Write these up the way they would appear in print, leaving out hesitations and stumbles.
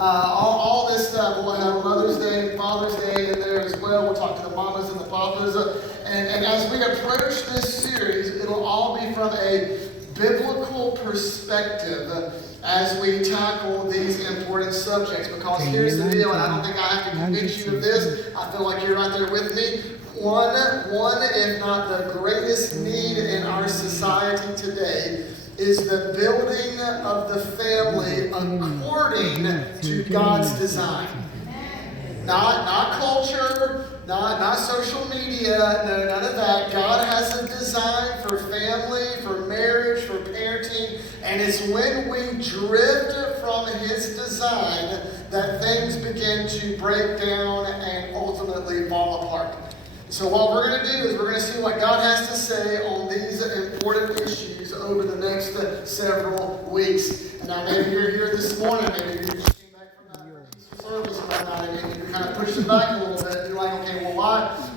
all this stuff. We'll have Mother's Day and Father's Day in there as well. We'll talk to the mamas and the papas. And as we approach this series, it'll all be from a biblical perspective as we tackle these important subjects. Because here's the deal, and I don't think I have to convince you of this. I feel like you're right there with me. One, if not the greatest need in our society today is the building of the family according to God's design. Not culture, not social media, no, none of that. God has a design for family, for marriage, for parenting, and it's when we drift from His design that things begin to break down and ultimately fall apart. So what we're going to do is we're going to see what God has to say on these important issues over the next several weeks. And now maybe you're here this morning, maybe you just came back from that service right now, and you're kind of pushing back a little bit. You're like, okay, well,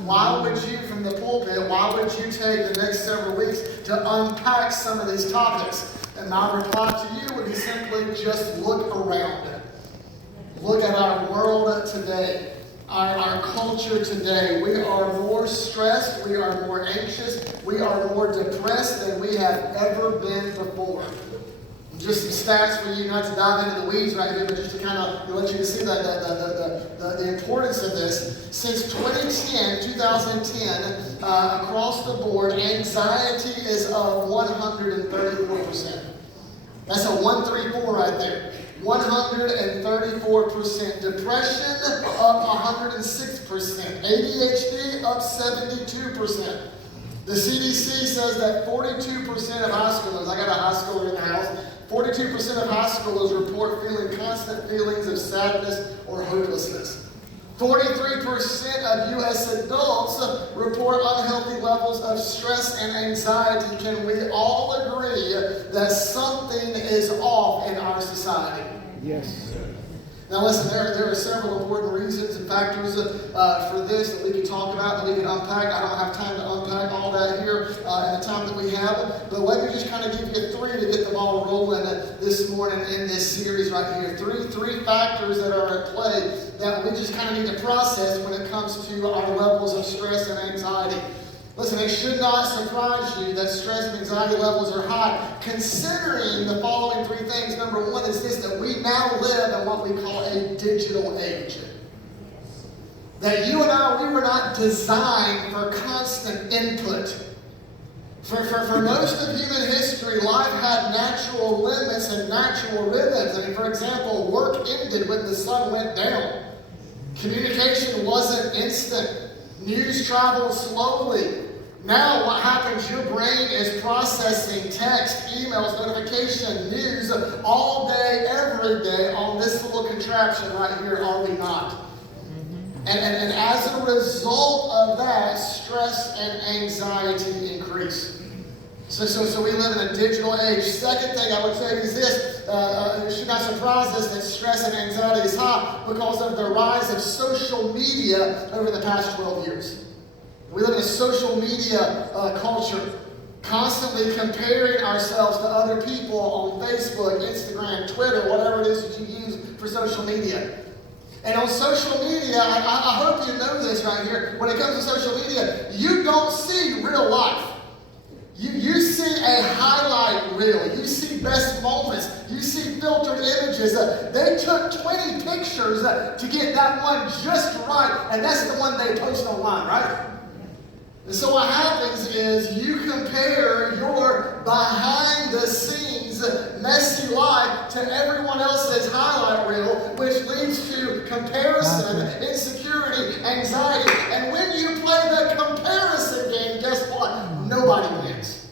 why would you, from the pulpit, why would you take the next several weeks to unpack some of these topics? And my reply to you would be simply just look around. Look at our world today. Our culture today. We are more stressed, we are more anxious, we are more depressed than we have ever been before. Just some stats for you, not to dive into the weeds right here, but just to kind of let you see the importance of this. Since 2010, across the board, anxiety is up 134%. That's a 134 right there. 134%. Depression up 106%. ADHD up 72%. The CDC says that 42% of high schoolers, I got a high schooler in the house, 42% of high schoolers report feeling constant feelings of sadness or hopelessness. 43% of U.S. adults report unhealthy levels of stress and anxiety. Can we all agree that something is off in our society? Yes. Now listen, there are several important reasons and factors for this that we can talk about, that we can unpack. I don't have time to unpack all that here in the time that we have, but let me just kind of give you three to get the ball rolling this morning in this series right here. Three factors that are at play that we just kind of need to process when it comes to our levels of stress and anxiety. Listen, it should not surprise you that stress and anxiety levels are high, considering the following three things. Number one is this, that we now live in what we call a digital age. That you and I, we were not designed for constant input. For most of human history, life had natural limits and natural rhythms. I mean, for example, work ended when the sun went down. Communication wasn't instant. News traveled slowly. Now what happens, your brain is processing text, emails, notification, news all day, every day on this little contraption right here, are we not? And as a result of that, stress and anxiety increase. So we live in a digital age. Second thing I would say is this, it should not surprise us that stress and anxiety is high because of the rise of social media over the past 12 years. We live in a social media culture, constantly comparing ourselves to other people on Facebook, Instagram, Twitter, whatever it is that you use for social media. And on social media, I hope you know this right here, when it comes to social media, you don't see real life. You see a highlight reel. You see best moments. You see filtered images. They took 20 pictures to get that one just right, and that's the one they post online, right? And so what happens is you compare your behind-the-scenes messy life to everyone else's highlight reel, which leads to comparison, insecurity, anxiety. And when you play the comparison game, guess what? Nobody wins.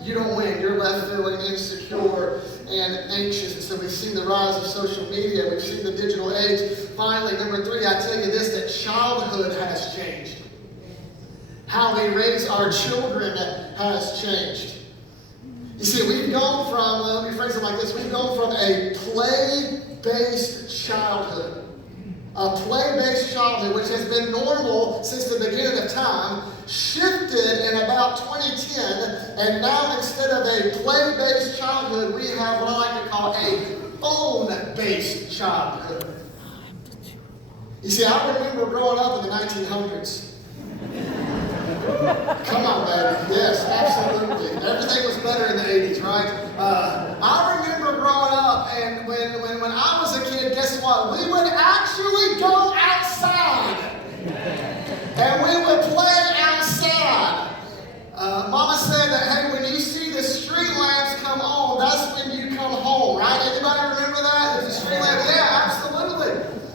You don't win. You're left feeling insecure and anxious. And so we've seen the rise of social media. We've seen the digital age. Finally, number three, I tell you this, that childhood has changed. How we raise our children has changed. You see, we've gone from, let me phrase it like this, we've gone from a play-based childhood. A play-based childhood, which has been normal since the beginning of time, shifted in about 2010, and now instead of a play-based childhood, we have what I like to call a lead-based childhood. You see, I remember growing up in the 1900s. Come on, baby. Yes, absolutely. Everything was better in the 80s, right? I remember growing up, and when I was a kid, guess what? We would actually go outside. And we would play outside. Mama said that, hey, when you see the street lamps come on, that's when you come home, right? Anybody remember that? The street lamps? Yeah, absolutely.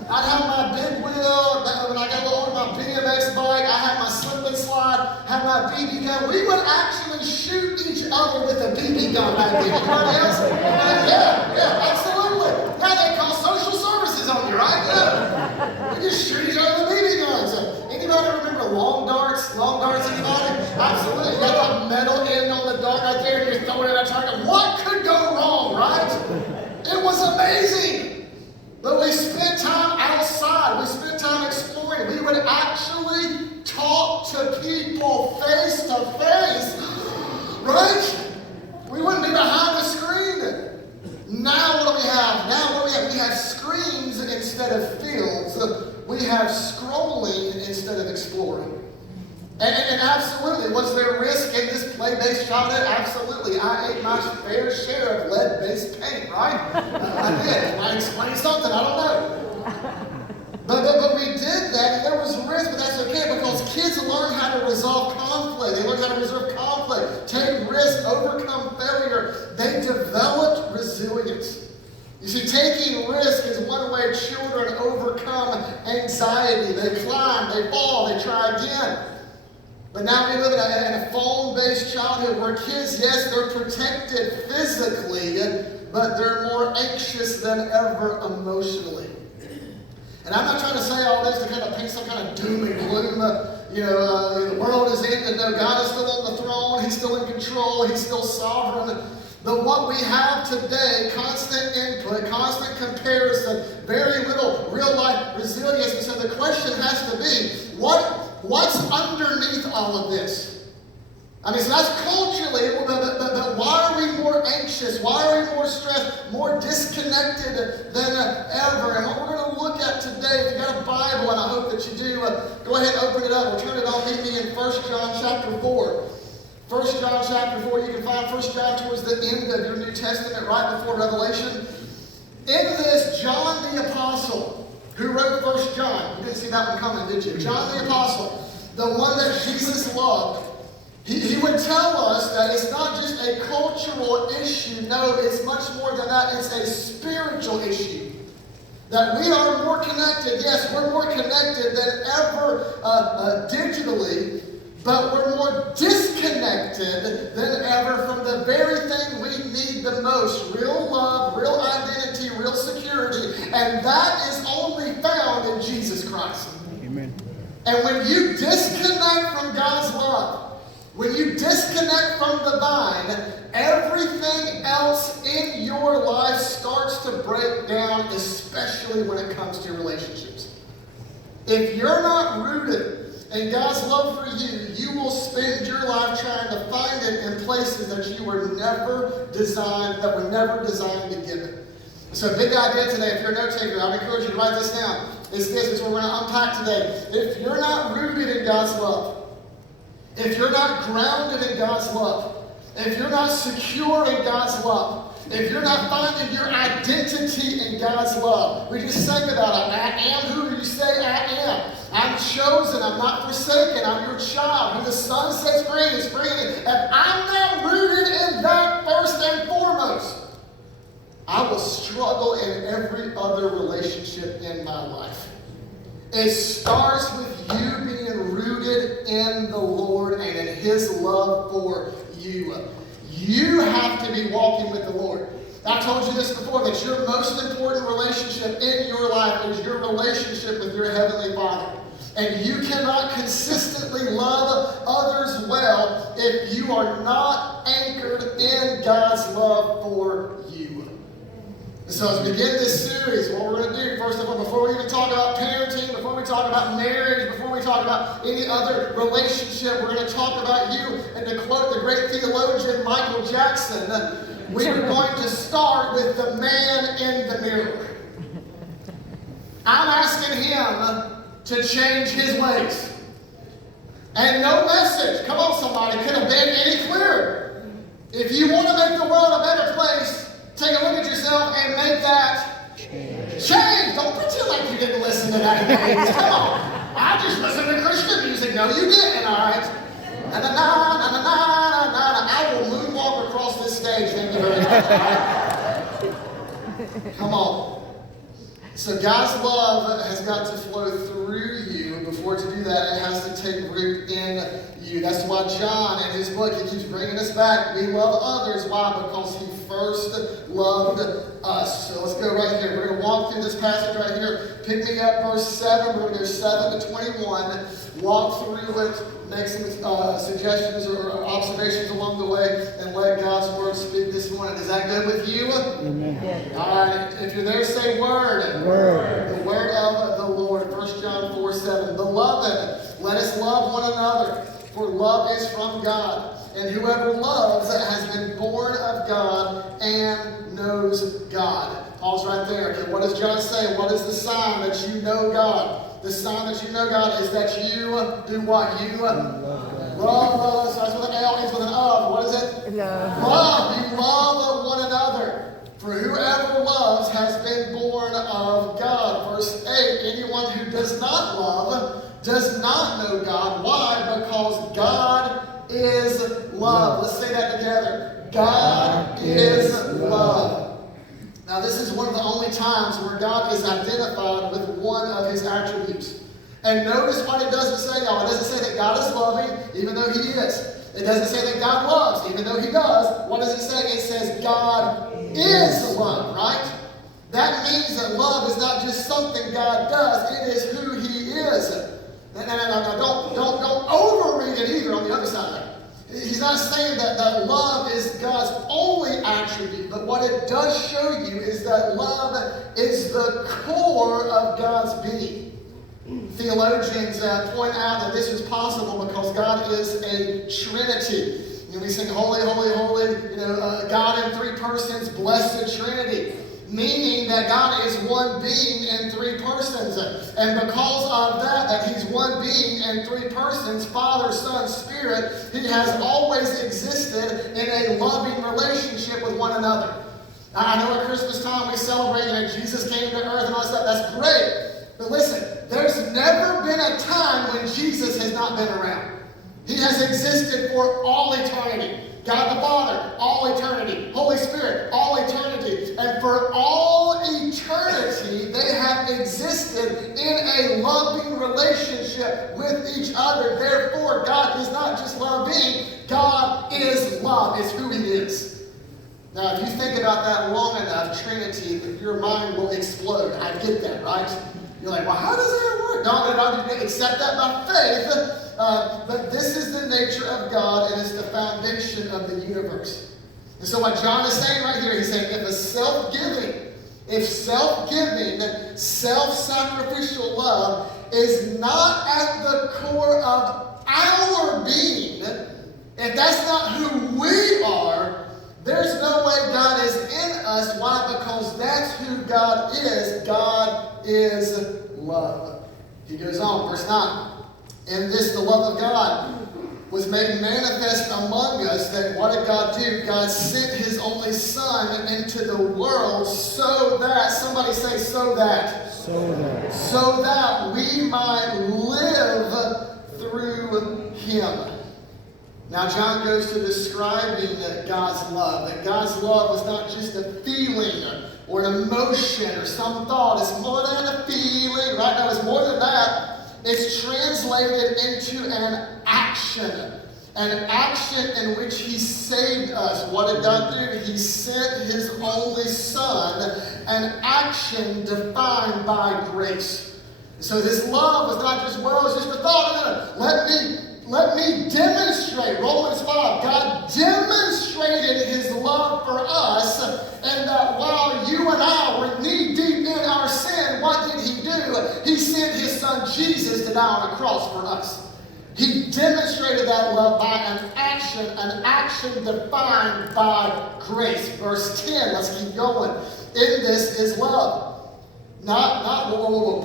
I'd have my big wheel, when I got a little older, my BMX bike, I had my slip and slide, had my BB gun. We would actually shoot each other with a BB gun back then. Anybody else? Yeah, absolutely. Now they call social services on you, right? Yeah. We just shoot each other with BB guns. Anybody remember long darts? Long darts, anybody? Absolutely. You got that metal end on the dart right there, and you're throwing it at a target. What could go wrong, right? It was amazing. But we spent time outside. We spent time exploring. We would actually talk to people face to face. Right? We wouldn't be behind the screen. Now what do we have? We have screens instead of fields. We have scrolling instead of exploring. And absolutely, was there risk in this play-based childhood? Absolutely. I ate my fair share of lead-based paint, right? I did. I explained something, I don't know. But we did that, and there was risk, but that's okay, because kids learn how to resolve conflict. They learn how to resolve conflict, take risk, overcome failure. They developed resilience. You see, taking risk is one way children overcome anxiety. They climb, they fall, they try again. But now we live in a phone-based childhood where kids, yes, they're protected physically, but they're more anxious than ever emotionally. And I'm not trying to say all this to kind of paint some kind of doom and gloom. The world is ending. No, God is still on the throne. He's still in control. He's still sovereign. But what we have today, constant input, constant comparison, very little real-life resilience. And so the question has to be, what's underneath all of this? I mean, so that's culturally, but why are we more anxious? Why are we more stressed, more disconnected than ever? And what we're going to look at today, if you've got a Bible, and I hope that you do, go ahead and open it up. We'll turn it on. Meet me in 1 John chapter 4. 1 John chapter 4, you can find 1 John towards the end of your New Testament, right before Revelation. In this, John the Apostle, who wrote 1 John, you didn't see that one coming, did you? John the Apostle, the one that Jesus loved, he would tell us that it's not just a cultural issue. No, it's much more than that. It's a spiritual issue. That we are more connected. Yes, we're more connected than ever digitally, but we're more disconnected than ever from the very thing we need the most. Real love, real identity, real security. And that is only found in Jesus Christ. Amen. And when you disconnect from God's love, when you disconnect from the vine, everything else in your life starts to break down, especially when it comes to relationships. If you're not rooted in God's love for you, you will spend your life trying to find it in places that you were never designed, to give it. So big idea today, if you're a note taker, I would encourage you to write this down. It's this, it's what we're going to unpack today. If you're not rooted in God's love, if you're not grounded in God's love, if you're not secure in God's love, if you're not finding your identity in God's love, we just sang about it. I am who you say I am. I'm chosen. I'm not forsaken. I'm your child. When the sun sets free, is free. If I'm not rooted in that first and foremost, I will struggle in every other relationship in my life. It starts with you being rooted in the Lord and in His love for you. You have to be walking with the Lord. I've told you this before, that your most important relationship in your life is your relationship with your Heavenly Father. And you cannot consistently love others well if you are not anchored in God's love for you. So as we begin this series, what we're going to do, first of all, before we even talk about parenting, before we talk about marriage, before we talk about any other relationship, we're going to talk about you. And to quote the great theologian Michael Jackson, we are going to start with the man in the mirror. I'm asking him to change his ways. And no message, come on somebody, could have been any clearer. If you want to make the world a better place, take a look at yourself and make that change. Don't pretend like you didn't listen to that. Come on. I just listened to Christian music. No, you didn't, all right? I will moonwalk across this stage. Thank you very much, all right? Come on. So God's love has got to flow through you. Before to do that, it has to take root in you. That's why John, in his book, he keeps bringing us back. We love others. Why? Because he first loved us. So let's go right here. We're going to walk through this passage right here. Pick me up verse 7. We're going to go 7 to 21. Walk through it. Make some suggestions or observations along the way, and let God's word speak this morning. Is that good with you? Amen. All right. If you're there, say word. Word. The word of the Lord. 1 John 4:7. Beloved, let us love one another, for love is from God. And whoever loves has been born of God and knows God. Pause right there. Okay, what does John say? What is the sign that you know God? The sign that you know God is that you do what? You love. Starts with an L, ends with an of. What is it? Love. You love one another. For whoever loves has been born of God. Verse 8, anyone who does not love does not know God. Why? Because God is love. Let's say that together. God is love. Now, this is one of the only times where God is identified with one of his attributes. And notice what it doesn't say, y'all. It doesn't say that God is loving, even though he is. It doesn't say that God loves, even though he does. What does it say? It says God is love, right? That means that love is not just something God does. It is who he is. No, don't overread it either on the other side of it. He's not saying that love is God's only attribute, but what it does show you is that love is the core of God's being. Theologians point out that this is possible because God is a Trinity. We sing holy, holy, holy, God in three persons, blessed Trinity. Meaning that God is one being in three persons. And because of that he's one being in three persons, Father, Son, Spirit, he has always existed in a loving relationship with one another. Now, I know at Christmas time we celebrate that Jesus came to earth and all that stuff. That's great. But listen, there's never been a time when Jesus has not been around. He has existed for all eternity. God the Father, all eternity. Holy Spirit, all eternity. And for all eternity, they have existed in a loving relationship with each other. Therefore, God is not just loving. God is love. It's who he is. Now, if you think about that long enough, Trinity, your mind will explode. I get that, right? You're like, well, how does that work? No, you accept that by faith. But this is the nature of God, and it's the foundation of the universe. And so what John is saying right here, he's saying if self-giving, self-sacrificial love is not at the core of our being, if that's not who we are, there's no way God is in us. Why? Because that's who God is. God is love. He goes on, verse 9. In this, the love of God was made manifest among us, that what did God do? God sent his only Son into the world so that, somebody say, so that we might live through him. Now, John goes to describing God's love, that God's love was not just a feeling or an emotion or some thought. It's more than a feeling, right? No, it's more than that. It's translated into an action in which he saved us. What did God do? He sent his only Son, an action defined by grace. So this love was not just, well, it's just a thought. No. Let me demonstrate. Romans 5. God demonstrated his love for us, and that while you and I were knee deep in our sin, what did he do? He sent his Son Jesus to die on a cross for us. He demonstrated that love by an action defined by grace. Verse 10, let's keep going. In this is love. Not,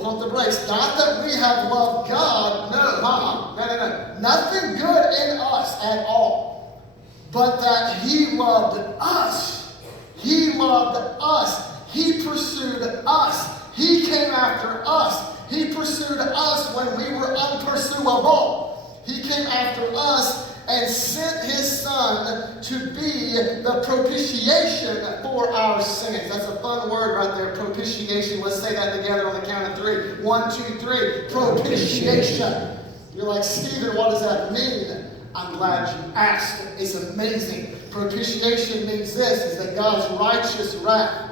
pump the brakes. Not that we have loved God. No. Nothing good in us at all. But that He loved us. He loved us. He pursued us. He came after us. He pursued us when we were unpursuable. He came after us and sent His Son to be the propitiation for our sins. That's a fun word right there, propitiation. Let's say that together on the count of 3. 1, 2, 3. Propitiation. You're like, Stephen, what does that mean? I'm glad you asked. It's amazing. Propitiation means this, is that God's righteous wrath.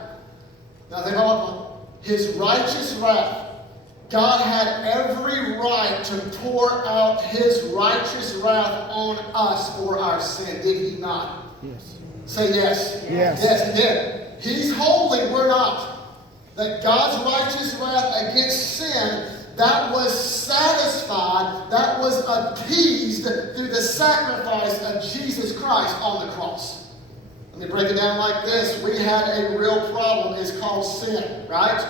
Now think about His righteous wrath. God had every right to pour out His righteous wrath on us for our sin. Did He not? Yes. Say yes. Yes. Yes, He did. He's holy, we're not. That God's righteous wrath against sin, that was satisfied, that was appeased through the sacrifice of Jesus Christ on the cross. Let me break it down like this. We had a real problem. It's called sin, right?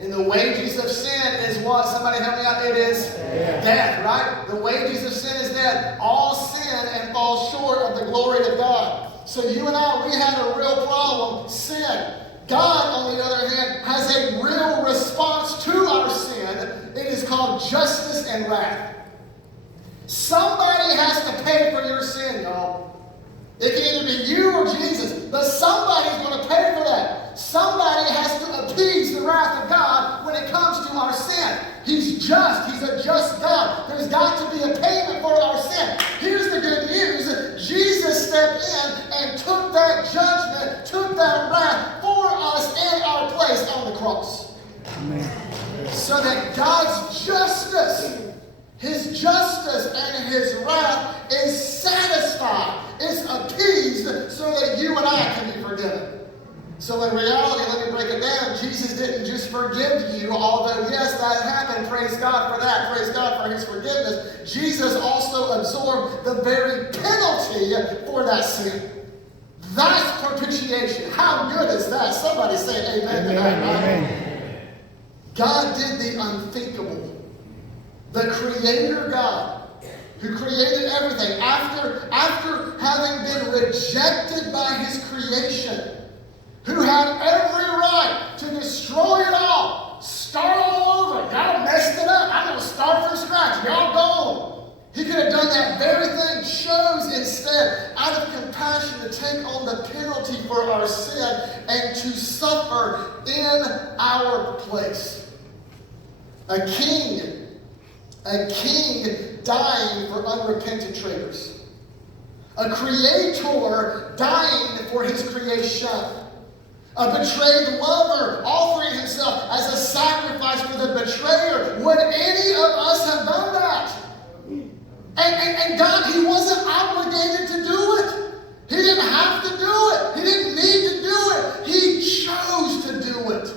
And the wages of sin is what? Somebody help me out. It is death, right? The wages of sin is death. All sin and falls short of the glory of God. So you and I, we had a real problem, sin. God, on the other hand, has a real response to our sin. It is called justice and wrath. Somebody has to pay for your sin, y'all. It can either be you or Jesus, but somebody's going to pay for that. Somebody has to appease the wrath of God when it comes to our sin. He's just. He's a just God. There's got to be a payment for our sin. Here's the good news. Jesus stepped in and took that judgment, took that wrath for us in our place on the cross. Amen. So that God's justice, His justice and His wrath is satisfied, is appeased, so that you and I can be forgiven. So in reality, let me break it down. Jesus didn't just forgive you, although yes, that happened. Praise God for that. Praise God for His forgiveness. Jesus also absorbed the very penalty for that sin. That's propitiation. How good is that? Somebody say amen to that. Amen. God did the unthinkable. The Creator God, who created everything, after having been rejected by His creation, who had every right to destroy it all, start all over. Y'all messed it up. I'm going to start from scratch. Y'all gone. He could have done that very thing, chose instead, out of compassion, to take on the penalty for our sin and to suffer in our place. A king dying for unrepentant traitors. A creator dying for his creation. A betrayed lover offering himself as a sacrifice for the betrayer. Would any of us have done that? And God, He wasn't obligated to do it. He didn't have to do it. He didn't need to do it. He chose to do it.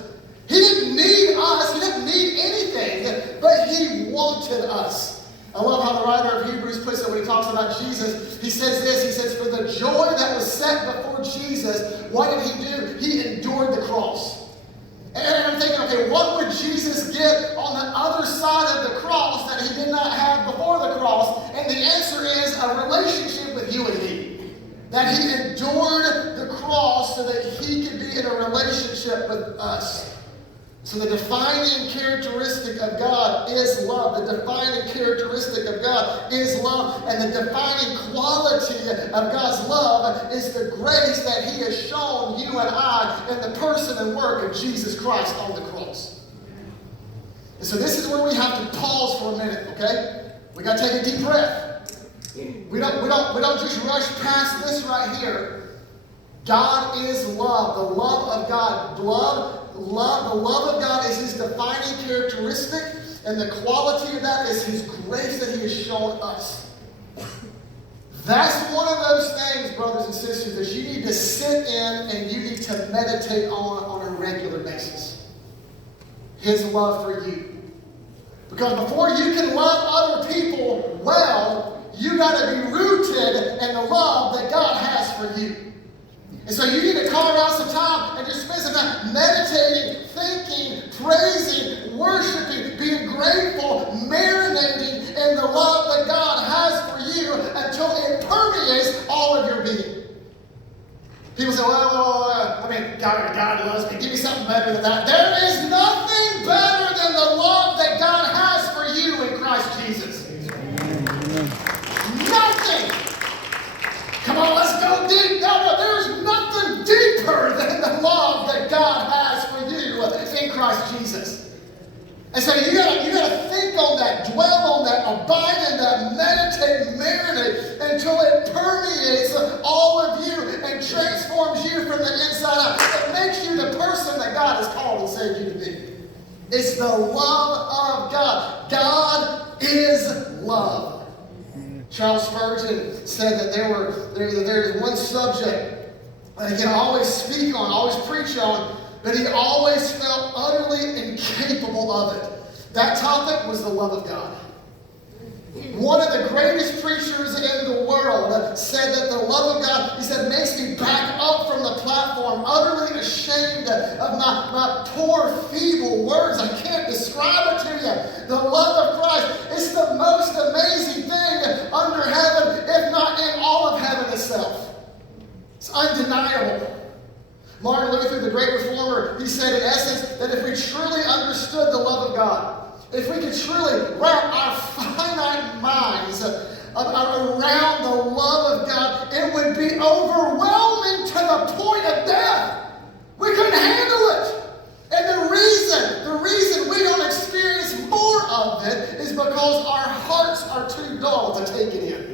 He didn't need us. He didn't need anything, but He wanted us. I love how the writer of Hebrews puts it when he talks about Jesus. He says this, he says, for the joy that was set before Jesus, what did He do? He endured the cross. And I'm thinking, okay, what would Jesus get on the other side of the cross that He did not have before the cross? And the answer is a relationship with you and me. That He endured the cross so that He could be in a relationship with us. So the defining characteristic of God is love. The defining characteristic of God is love. And the defining quality of God's love is the grace that He has shown you and I in the person and work of Jesus Christ on the cross. And so this is where we have to pause for a minute, okay? We got to take a deep breath. We don't just rush past this right here. God is love. The love of God. The love of God is His defining characteristic, and the quality of that is His grace that He has shown us. That's one of those things, brothers and sisters, that you need to sit in and you need to meditate on a regular basis. His love for you. Because before you can love other people well, you got to be rooted in the love that God has for you. And so you need to carve out some time and just spend some time meditating, thinking, praising, worshiping, being grateful, marinating in the love that God has for you until it permeates all of your being. People say, God loves me. Give me something better than that. There is nothing better than the love that God has for you in Christ Jesus. Nothing. Come on, let's go deep. No, there's nothing deeper than the love that God has for you in Christ Jesus. And so you gotta think on that, dwell on that, abide in that, meditate, marinate until it permeates all of you and transforms you from the inside out. It makes you the person that God has called and saved you to be. It's the love of God. God is love. Charles Spurgeon said that there is one subject that he can always speak on, always preach on, but he always felt utterly incapable of it. That topic was the love of God. One of the greatest preachers in the world said that the love of God, he said, makes me back up from the platform, utterly ashamed of my poor, feeble words. I can't describe it to you. The love of Christ is the most amazing thing under heaven, if not in all of heaven itself. It's undeniable. Martin Luther, the great reformer, he said in essence that if we truly understood the love of God, if we could truly wrap our finite minds around the love of God, it would be overwhelming to the point of death. We couldn't handle it. And the reason we don't experience more of it is because our hearts are too dull to take it in.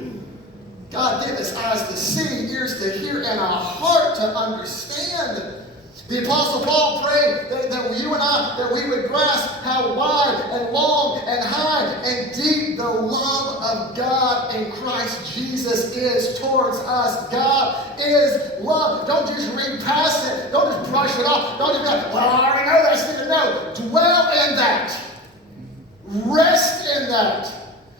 God gave us eyes to see, ears to hear, and a heart to understand. The Apostle Paul prayed that you and I, that we would grasp how wide and long and high and deep the love of God in Christ Jesus is towards us. God is love. Don't just read past it. Don't just brush it off. Don't just go, well, I already know that. I just need to know. Dwell in that. Rest in that.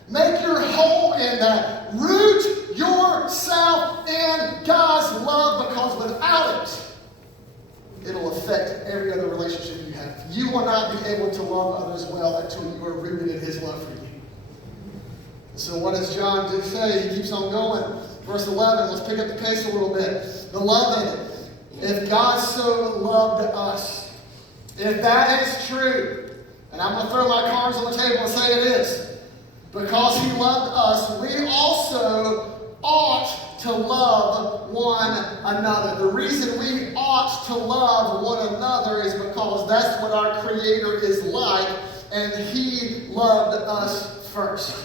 Make your home in that. Root yourself in God's love, because without it, it'll affect every other relationship you have. You will not be able to love others well until you are rooted in his love for you. So what does John say? He keeps on going. Verse 11, let's pick up the pace a little bit. Beloved, if God so loved us, if that is true, and I'm going to throw my cards on the table and say it is, because he loved us, we also ought to love one another. The reason we ought to love one another is because that's what our Creator is like, and he loved us first.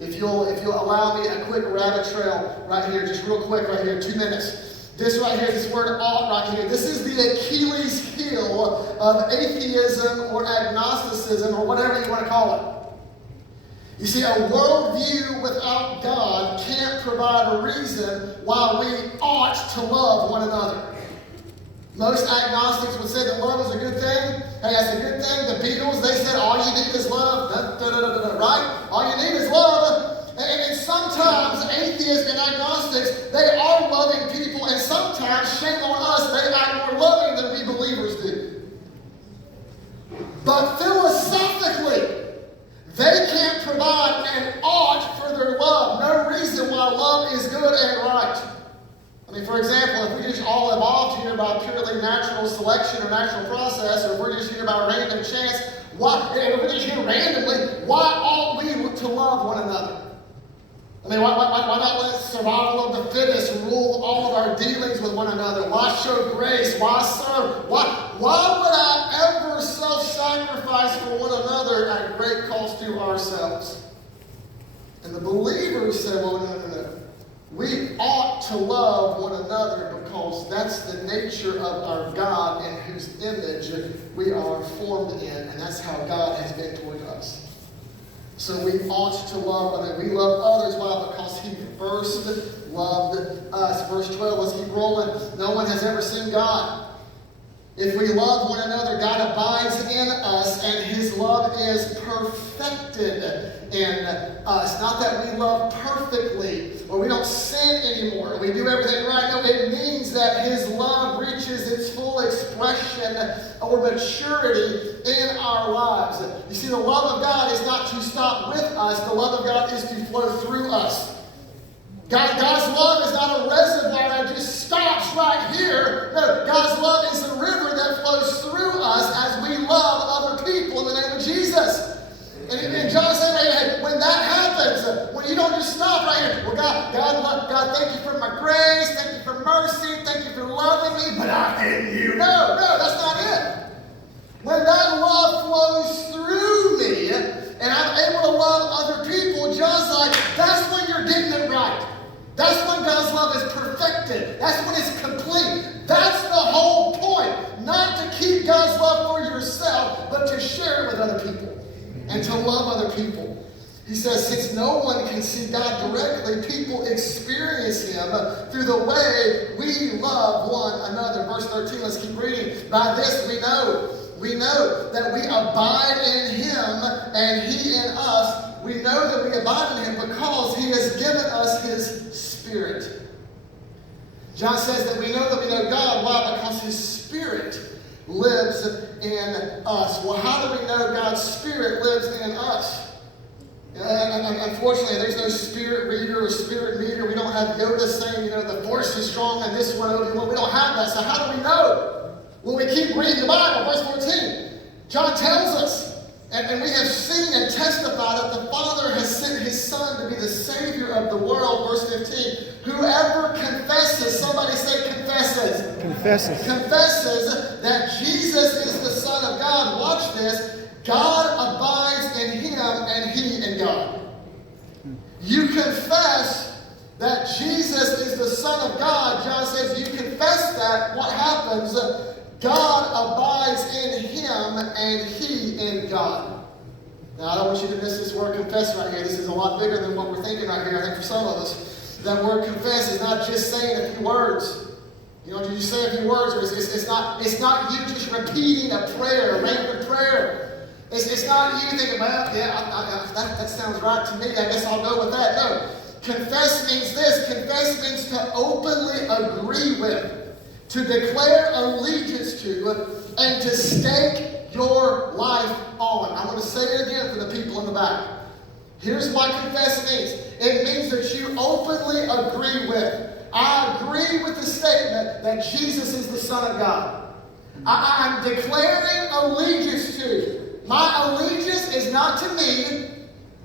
If you'll allow me a quick rabbit trail right here, just real quick right here, 2 minutes. This right here, this word ought right here, this is the Achilles heel of atheism or agnosticism or whatever you want to call it. You see, a worldview without God can't provide a reason why we ought to love one another. Most agnostics would say that love is a good thing. Hey, that's a good thing. The Beatles, they said all you need is love. Right? All you need is love. And sometimes atheists and agnostics, they are loving people. And sometimes, shame on us, they act more loving than we believers do. But philosophically, they can't provide an ought for their love. No reason why love is good and right. I mean, for example, if we just all evolved here by purely natural selection or natural process, or if we're just here by random chance, if we're just here randomly, why ought we to love one another? I mean, why not let survival of the fittest rule all of our dealings with one another? Why show grace? Why serve? Why would I ever self-sacrifice for one another at great cost to ourselves? And the believers say, well, no. We ought to love one another because that's the nature of our God in whose image we are formed in. And that's how God has been toward us. So we ought to love others. We love others. Why? Because he first loved us. Verse 12, let's keep rolling. No one has ever seen God. If we love one another, God abides in us, and his love is perfected in us. Not that we love perfectly, or we don't sin anymore, or we do everything right. No, it means that his love reaches its full expression or maturity in our lives. You see, the love of God is not to stop with us. The love of God is to flow through us. God's love is not a reservoir that just stops right here. No, God's love is a river that flows through us as we love other people in the name of Jesus. And John said, hey, when that happens, when you don't just stop right here, well, God, thank you for my grace, thank you for mercy, thank you for loving me, but I hate you. No, that's not it. When that love flows through me, and I'm able to love other people, John's like, that's when you're getting it right. That's when God's love is perfected. That's when it's complete. That's the whole point. Not to keep God's love for yourself, but to share it with other people and to love other people. He says, since no one can see God directly, people experience Him through the way we love one another. Verse 13, let's keep reading. By this we know that we abide in Him and He in us. We know that we abide in Him because He has given us His Spirit. John says that we know God. Why? Because His Spirit lives in us. Well, how do we know God's Spirit lives in us? Unfortunately, there's no spirit reader or spirit meter. We don't have Yoda saying, the force is strong and this one. We don't have that. So how do we know? Well, we keep reading the Bible. Verse 14. John tells us, and we have seen and testified that the Father has sent His Son to be the Savior of the world. Verse 15. Whoever confesses, somebody say confesses. Confesses that Jesus is the Son of God. Watch this. God abides in Him and He in God. You confess that Jesus is the Son of God. John says you confess that. What happens? God abides in Him and He in God. Now, I don't want you to miss this word confess right here. This is a lot bigger than what we're thinking right here. I think for some of us, that word confess is not just saying a few words. You say a few words, or it's not you just repeating a prayer, a random prayer. It's not you thinking, well, yeah, that sounds right to me. I guess I'll go with that. No. Confess means this. Confess means to openly agree with, to declare allegiance to, and to stake your life on. I want to say it again for the people in the back. Here's what confess means. It means that you openly agree with. I agree with the statement that Jesus is the Son of God. I'm declaring allegiance to. My allegiance is not to me.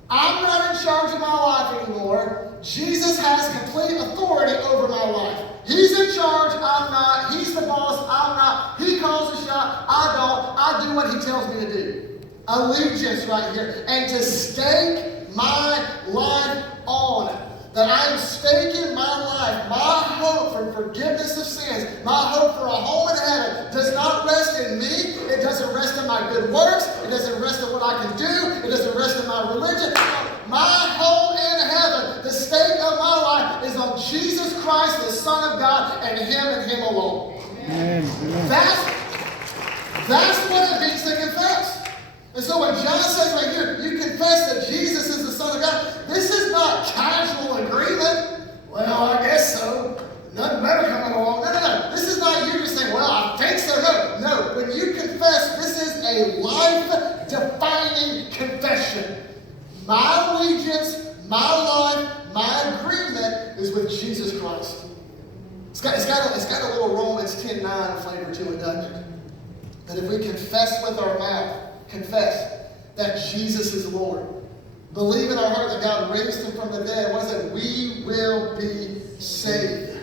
I'm not in charge of my life anymore. Jesus has complete authority over my life. He's in charge, I'm not. He's the boss, I'm not. He calls the shot, I don't. I do what He tells me to do. Allegiance right here. And to stake my life on. That I am staking my life, my hope for forgiveness of sins, my hope for a home in heaven does not rest in me. It doesn't rest in my good works. It doesn't rest in what I can do. It doesn't rest in my religion. My home in heaven, the stake of my life is on Jesus Christ, the Son of God, and Him alone. Amen. That's what it means to confess. And so when John says right here, you confess that Jesus is the Son of God, this is not casual agreement. Well, I guess so. Nothing better coming along. No. This is not you just saying, well, I think so. No. When you confess, this is a life-defining confession. My allegiance, my life, my agreement is with Jesus Christ. It's got a little Romans 10:9 flavor to it, doesn't it? That if we confess with our mouth, confess that Jesus is Lord, believe in our heart that God raised Him from the dead, what is it? We will be saved.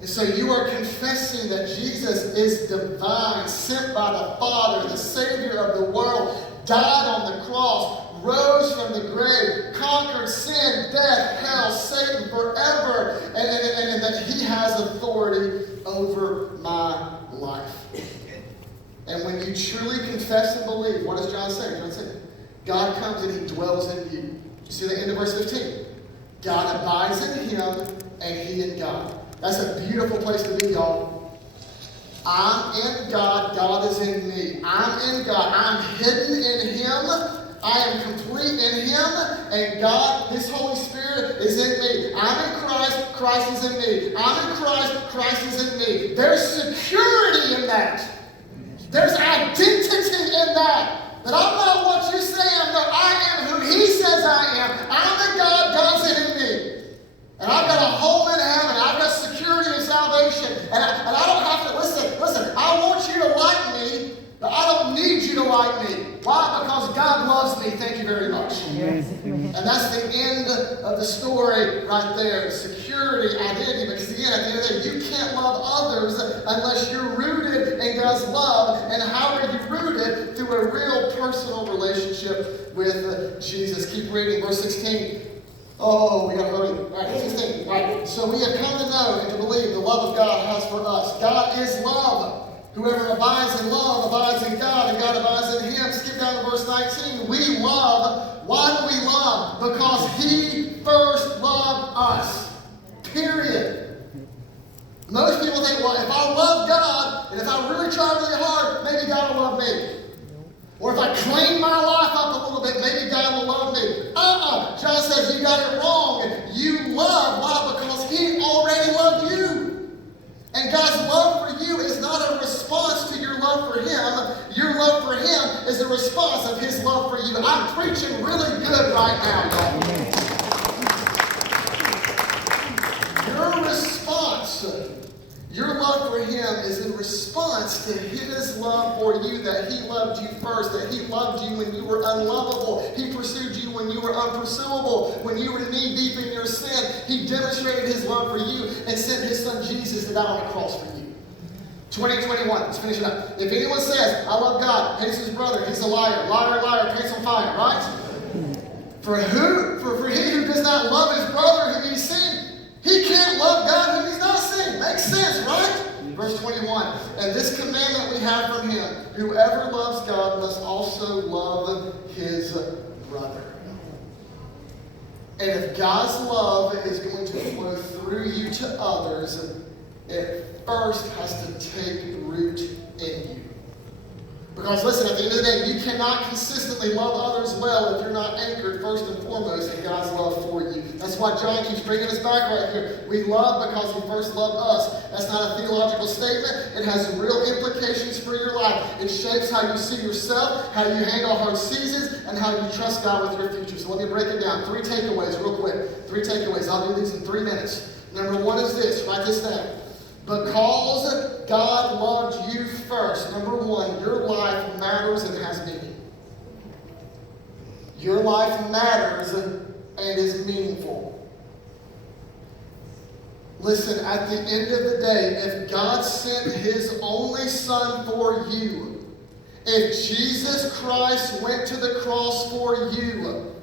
And so you are confessing that Jesus is divine, sent by the Father, the Savior of the world, died on the cross, rose from the grave, conquered sin, death, hell, Satan forever, and that He has authority over my life. And when you truly confess and believe, what does John say? John said, God comes and He dwells in you. You see the end of verse 15? God abides in Him and He in God. That's a beautiful place to be, y'all. I'm in God, God is in me. I'm in God, I'm hidden in Him. I am complete in Him, and God, His Holy Spirit is in me. I'm in Christ, Christ is in me. I'm in Christ, Christ is in me. There's security in that. There's And I don't have to, listen, I want you to like me, but I don't need you to like me. Why? Because God loves me. Thank you very much. Yes. And that's the end of the story right there. Security, identity. Because again, at the end of the day, you can't love others unless you're rooted in God's love. And how are you rooted? Through a real personal relationship with Jesus. Keep reading, verse 16. Oh, we got to hurry. All right, 16. All right. So we have come to know and to believe the love of God has for us. God is love. Whoever abides in love abides in God, and God abides in him. Skip down to verse 19. We love. Why do we love? Because he first loved us. Period. Most people think, well, if I love God, and if I really try really hard, maybe God will love me. Or if I clean my life up a little bit, maybe God will love me. John says you got it wrong. You love. Why? Because he already loved you. And God's love for you is not a response to your love for him. Your love for him is a response of his love for you. I'm preaching really good right now, y'all. Your response, your love for him is in response to his love for you, that he loved you first, that he loved you when you were unlovable. He pursued you when you were unpursuable. When you were knee deep in your sin, he demonstrated his love for you and sent his son Jesus to die on the cross for you. 2021, let's finish it up. If anyone says, I love God, hates his brother, he's a liar. Liar, liar, pants on fire, right? For he who does not love his brother whom he's seen, he can't love God whom he's not seen. Makes sense, right? Verse 21, and this commandment we have from him, whoever loves God must also love his brother. And if God's love is going to flow through you to others, it first has to take root in you. Because listen, at the end of the day, you cannot consistently love others well if you're not anchored first and foremost in God's love for you. That's why John keeps bringing us back right here. We love because he first loved us. That's not a theological statement. It has real implications for your life. It shapes how you see yourself, how you handle hard seasons, and how you trust God with your future. So let me break it down. 3 takeaways real quick. 3 takeaways. I'll do these in 3 minutes. Number 1 is this. Write this down. Because God loved you first, number 1, your life matters and has meaning. Your life matters and is meaningful. Listen, at the end of the day, if God sent his only son for you, if Jesus Christ went to the cross for you,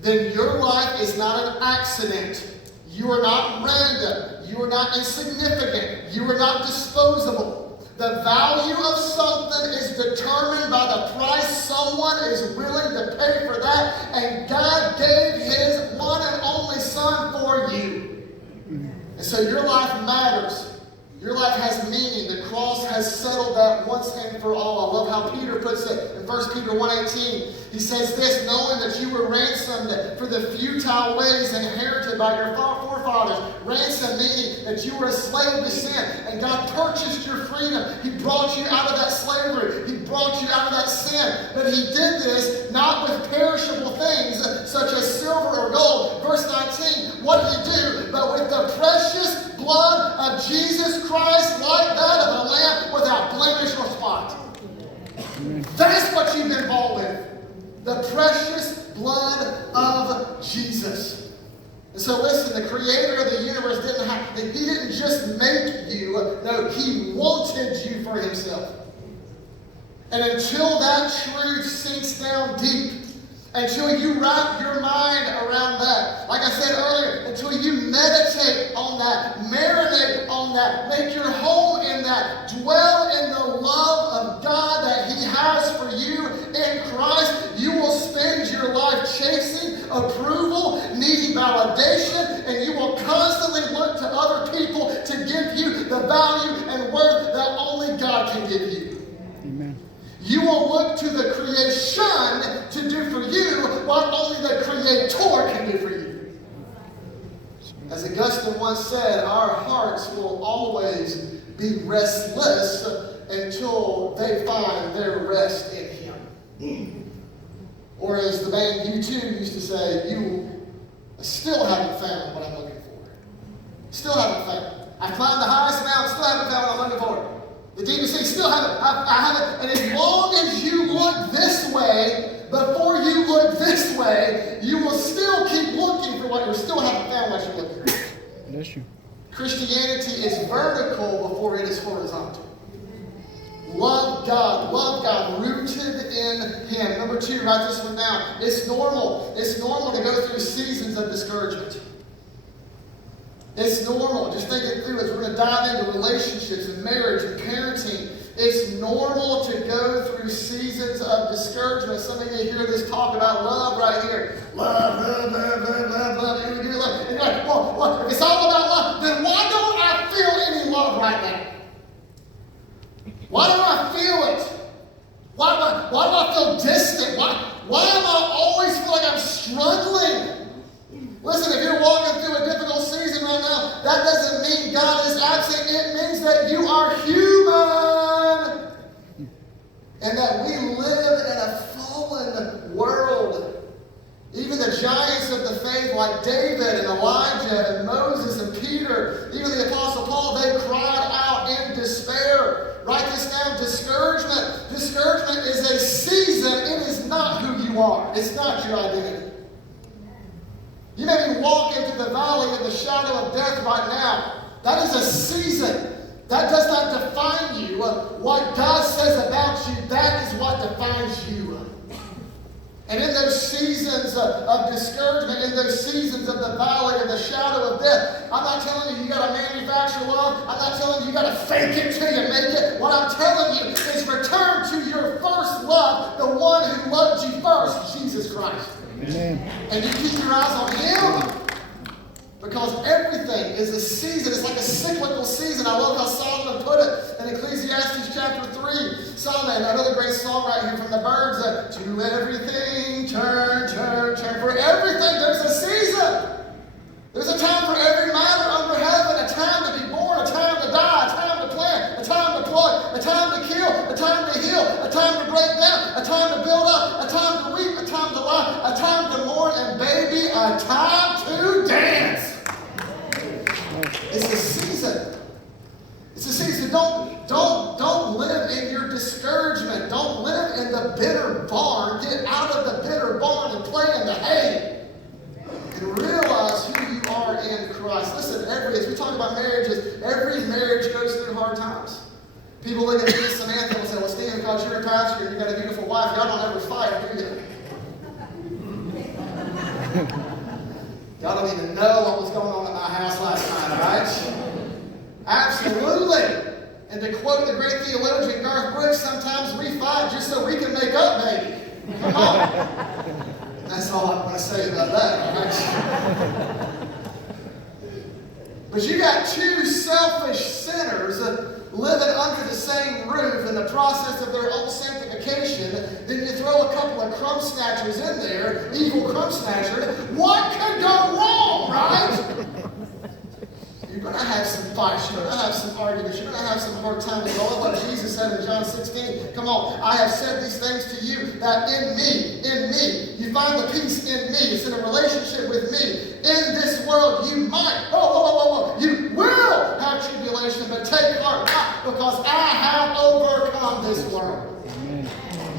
then your life is not an accident. You are not random. You are not insignificant. You are not disposable. The value of something is determined by the price someone is willing to pay for that. And God gave his one and only son for you. And so your life matters. Your life has meaning. The cross has settled that once and for all. I love how Peter puts it in 1 Peter 1:18. He says this, knowing that you were ransomed for the futile ways inherited by your forefathers. Ransom meaning that you were a slave to sin, and God purchased your freedom. He brought you out of that slavery. He brought you out of that sin. But he did this not with perishable things such as silver or gold. Verse 19, what did he do? But with the precious blood of Jesus Christ, like that of a lamb without blemish or spot. That's what you've been bought with. The precious blood of Jesus. And so listen, the creator of the universe he didn't just make you, no, he wanted you for himself. And until that truth sinks down deep, until you wrap your mind around that, like I said earlier, until you meditate on that, marinate on that, make your home in that, dwell in the love of God that he has for you in Christ, you will spend your life chasing approval, needing validation, and you will constantly look to other people to give you the value and worth that only God can give you. You will look to the creation to do for you what only the Creator can do for you. As Augustine once said, our hearts will always be restless until they find their rest in him. Or as the band U2 used to say, you still haven't found what I'm looking for. Still haven't found. I've climbed the highest mountain, still haven't found what I'm looking for. The deepest sea, still haven't. I haven't. And as long as you look this way, before you look this way, you will still keep looking for what you still haven't found what you're looking for. That's true. Christianity is vertical before it is horizontal. Love God, rooted in Him. Number 2, write this one down. It's normal to go through seasons of discouragement. It's normal. Just think it through as we're going to dive into relationships and marriage and parenting. It's normal to go through seasons of discouragement. Some of you hear this talk about love right here. Love. And you're like, well, if it's all about love, then why don't I feel any love right now? Why don't I feel it? Why do I feel distant? Why am I always feel like I'm struggling? Listen, if you're walking through a difficult season right now, that doesn't mean God is absent. It means that you are human. And that we live in a fallen world. Even the giants of the faith like David and Elijah and Moses and Peter, even the Apostle Paul, they cried out in despair. Write this down, discouragement. Discouragement is a season. It is not who you are. It's not your identity. You may be walking through the valley of the shadow of death right now. That is a season. That does not define you. What God says about you, that is what defines you. And in those seasons of discouragement, in those seasons of the valley of the shadow of death, I'm not telling you got to manufacture love. I'm not telling you got to fake it till you make it. What I'm telling you is return to your first love, the one who loved you first, Jesus Christ. Amen. And you keep your eyes on Him. Because everything is a season. It's like a cyclical season. I love how Solomon put it in Ecclesiastes chapter 3. Solomon, another great song right here from the Birds. To everything, turn. For everything, there's a season. There's a time for every matter under heaven. A time to be born, a time to die, a time to plant, a time to pluck, a time to kill, a time to heal, a time to break down, a time to build up, a time to weep, a time to laugh, a time to mourn, and baby, a time to dance. It's a season. It's a season. Don't live in your discouragement. Don't live in the bitter barn. Get out of the bitter barn and play in the hay. And realize who you are in Christ. Listen, as we talk about marriages, every marriage goes through hard times. People look at me and Samantha and say, well, Stephen, because you're a pastor and you got a beautiful wife, y'all don't ever fight, do you? Y'all don't even know what was going on at my house last night, right? Absolutely. And to quote the great theologian Garth Brooks, sometimes we fight just so we can make up, baby. Come on. That's all I'm going to say about that, all right? But you got two selfish sinners living under the same roof in the process of their own sanctification. Then you throw a couple of crumb snatchers in there, evil crumb snatchers. What could go wrong, right? You're going to have some fights. You're going to have some arguments. You're going to have some hard times. I love what Jesus said in John 16. Come on. I have said these things to you that in me, you find the peace in me. It's in a relationship with me. In this world, you might, you will have tribulation, but take heart, because I have overcome this world. Amen.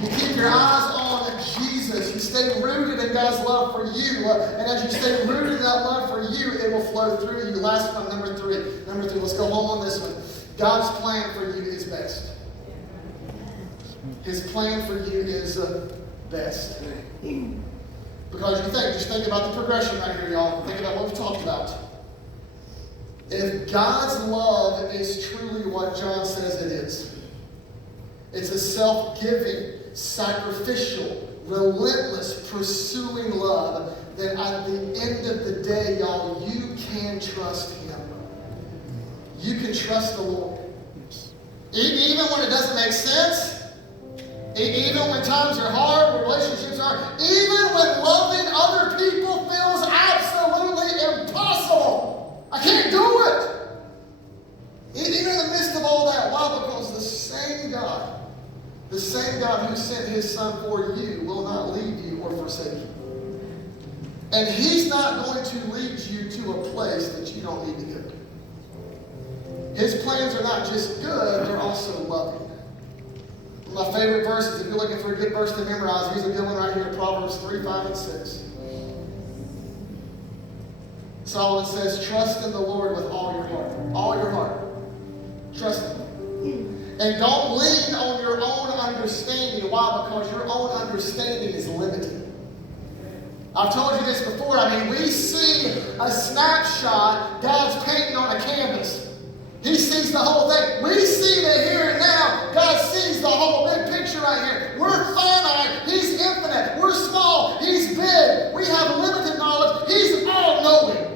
You keep your eyes on Jesus. You stay rooted in God's love for you. And as you stay rooted in that love for you, it will flow through you. Last one, number three. Let's go home on this one. God's plan for you is best. His plan for you is best. Because just think about the progression right here, y'all. Think about what we've talked about. If God's love is truly what John says it is, it's a self-giving, sacrificial, relentless, pursuing love, then at the end of the day, y'all, you can trust Him. You can trust the Lord. Even when it doesn't make sense, even when times are hard, when relationships are, even when loving other people feels absolutely impossible. I can't do it. Even in the midst of all that. Why? Because the same God who sent His Son for you will not leave you or forsake you. And He's not going to lead you to a place that you don't need to go. His plans are not just good, they're also loving. One of my favorite verses, if you're looking for a good verse to memorize, here's a good one right here, Proverbs 3, 5, and 6. Solomon says, trust in the Lord with all your heart. All your heart. Trust Him. And don't lean on your own understanding. Why? Because your own understanding is limited. I've told you this before. We see a snapshot God's painting on a canvas. He sees the whole thing. We see the here and now. God sees the whole big picture right here. We're finite. He's infinite. We're small. He's big. We have limited knowledge. He's all-knowing.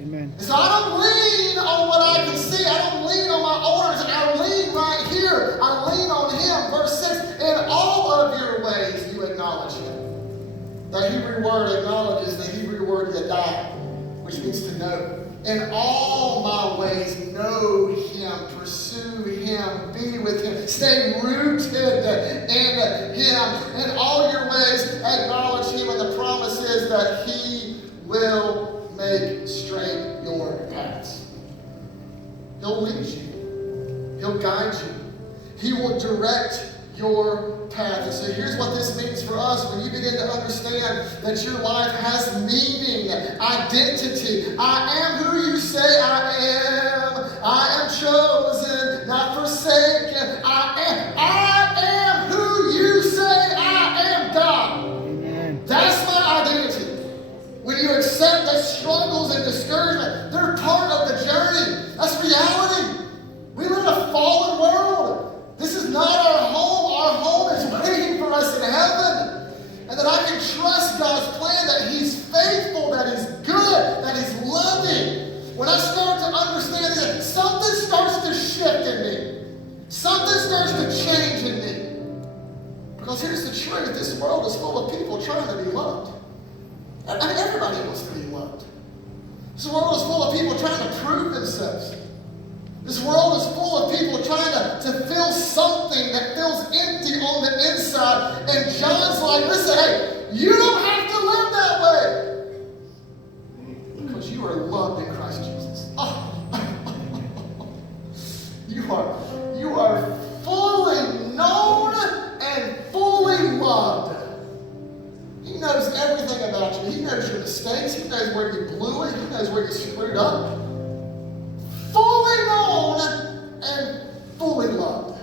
Amen. So I don't lean on what I can see. I don't lean on my orders. I lean right here. I lean on Him. Verse 6, in all of your ways you acknowledge Him. The Hebrew word acknowledge is the Hebrew word yadai, which means to know. In all my ways, know Him, pursue Him, be with Him, stay rooted in Him. In all your ways, acknowledge Him, and the promise is that He will make straight your paths. He'll lead you. He'll guide you. He will direct your path. And so here's what this means for us when you begin to understand that your life has meaning, identity. I am who you say I am. I am chosen, not forsaken. I am who you say I am, God. Amen. That's my identity. When you accept that struggles and discouragement, they're part of the journey. That's reality. We live in a fallen world. This is not our home. Our home is waiting for us in heaven. And that I can trust God's plan, that He's faithful, that He's good, that He's loving. When I start to understand that, something starts to shift in me. Something starts to change in me. Because here's the truth. This world is full of people trying to be loved. Everybody wants to be loved. This world is full of people trying to prove themselves. This world is full of people trying to fill something that feels empty on the inside. And John's like, listen, hey, you don't have to live that way. Because you are loved in Christ Jesus. Oh. You are fully known and fully loved. He knows everything about you. He knows your mistakes. He knows where you blew it. He knows where you screwed up. Fully known and fully loved.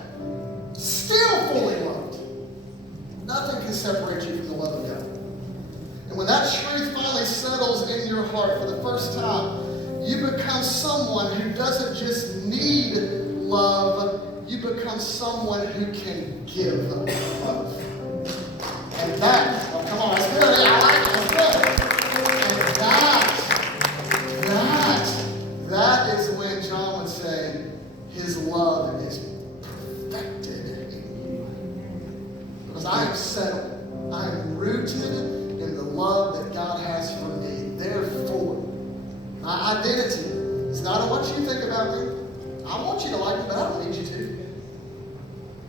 Still fully loved. Nothing can separate you from the love of God. And when that truth finally settles in your heart for the first time, you become someone who doesn't just need love, you become someone who can give love. And that, oh, come on, that's good. I like it, that's good. And that is when John would say His love is perfected in you. Because I am settled. I am rooted in the love that God has for me. Therefore, my identity is not on what you think about me. I want you to like me, but I don't need you to.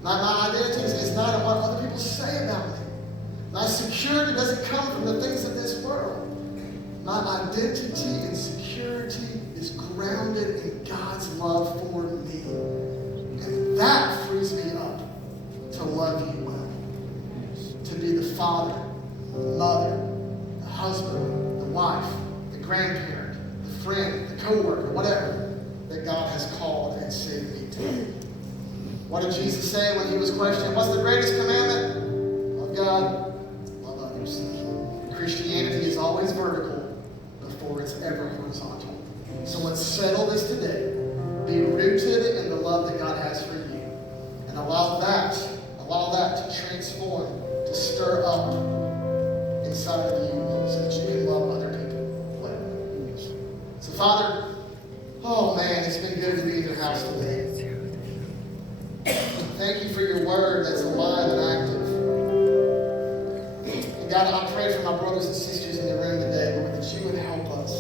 My identity is not on what other people say about me. My security doesn't come from the things of this world. My identity and security is grounded in God's love for me. And that frees me up to love you well. To be the father, the mother, the husband, the wife, the grandparent, the friend, the co-worker, whatever that God has called and saved me to be. What did Jesus say when He was questioned? What's the greatest commandment? Love God, love others. Christianity is always vertical before it's ever horizontal. So let's settle this today. Be rooted in the love that God has for you. And allow that to transform, to stir up inside of you so that you can love other people well. So Father, oh man, it's been good to be in your house today. Thank you for your word that's alive and active. And God, I pray for my brothers and sisters in the room today, Lord, that you would help us.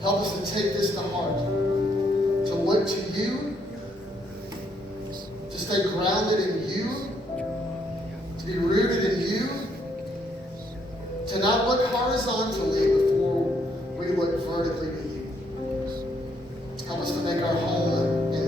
Help us to take this to heart. To look to you. To stay grounded in you. To be rooted in you. To not look horizontally before we look vertically to you. Help us to make our home in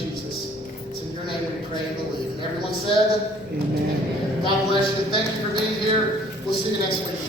you, Jesus. It's in your name that we pray and believe. And everyone said, Amen. God bless you. Thank you for being here. We'll see you next week.